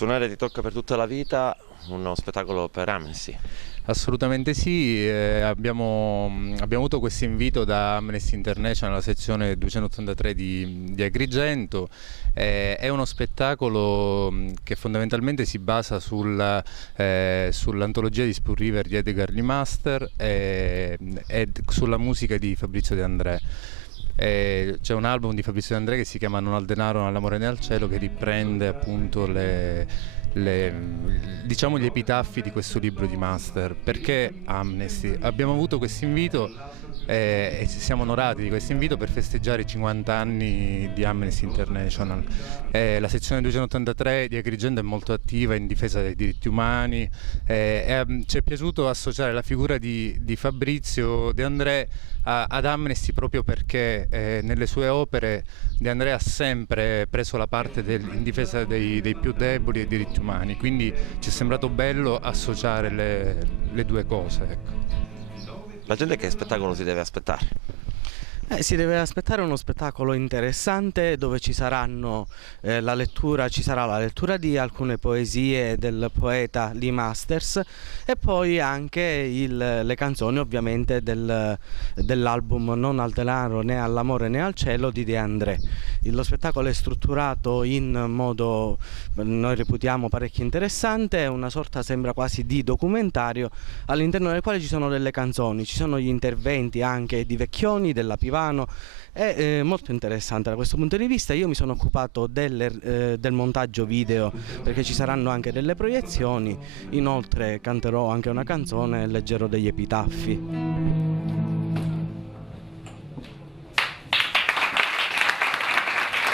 Suonare ti tocca per tutta la vita, uno spettacolo per Amnesty. Assolutamente sì, abbiamo avuto questo invito da Amnesty International, la sezione 283 di Agrigento. È uno spettacolo che fondamentalmente si basa sull'antologia di Spur River di Edgar Lee Master e sulla musica di Fabrizio De André. C'è un album di Fabrizio De André che si chiama Non al denaro, né all'amore né al cielo, che riprende appunto diciamo gli epitaffi di questo libro di Master. Perché Amnesty? Abbiamo avuto questo invito e siamo onorati di questo invito per festeggiare i 50 anni di Amnesty International. La sezione 283 di Agrigento è molto attiva in difesa dei diritti umani ci è piaciuto associare la figura di Fabrizio De André ad Amnesty proprio perché nelle sue opere De André ha sempre preso la parte in difesa dei più deboli e dei diritti umani, quindi ci è sembrato bello associare le due cose, ecco. La gente che spettacolo si deve aspettare? Si deve aspettare uno spettacolo interessante dove ci saranno ci sarà la lettura di alcune poesie del poeta Lee Masters e poi anche le canzoni ovviamente dell'album Non al denaro né all'amore né al cielo di De André. Lo spettacolo è strutturato in modo, noi reputiamo, parecchio interessante, una sorta, sembra quasi di documentario, all'interno del quale ci sono delle canzoni, ci sono gli interventi anche di Vecchioni, della Pivano. È molto interessante da questo punto di vista. Io mi sono occupato del montaggio video perché ci saranno anche delle proiezioni, inoltre canterò anche una canzone e leggerò degli epitaffi.